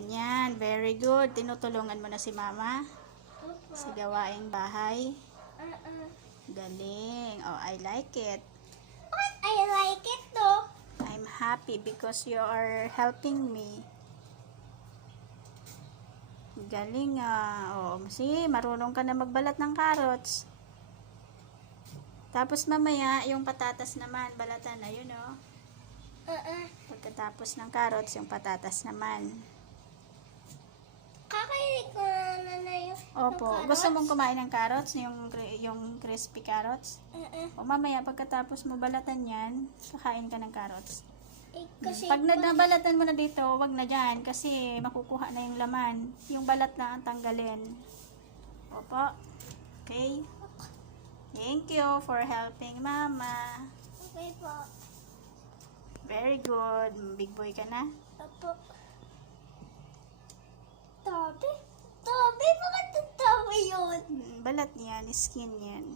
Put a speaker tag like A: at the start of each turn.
A: Ganyan. Very good. Tinutulungan mo na si mama sa gawaing bahay.
B: Uh-uh.
A: Galing. Oh, I like it.
B: What? I like it though.
A: I'm happy because you are helping me. Galing ah. Oh, see, marunong ka na magbalat ng carrots. Tapos mamaya, yung patatas naman, balatan na yun oh.
B: Uh-uh.
A: Pagkatapos ng carrots, yung patatas naman.
B: Kakainin ko na na yung
A: Opo,
B: yung
A: gusto
B: carrots.
A: mong kumain ng carrots, yung, yung crispy carrots?
B: Uh-uh.
A: O mamaya, pagkatapos mo balatan yan, kakain ka ng carrots.
B: Eh, kasi
A: Pag nabalatan mo na dito, wag na dyan kasi makukuha na yung laman. Yung balat na ang tanggalin. Opo. Okay. Thank you for helping mama.
B: Okay po.
A: Very good. Big boy ka na.
B: Opo.
A: Balat niyan, skin yan.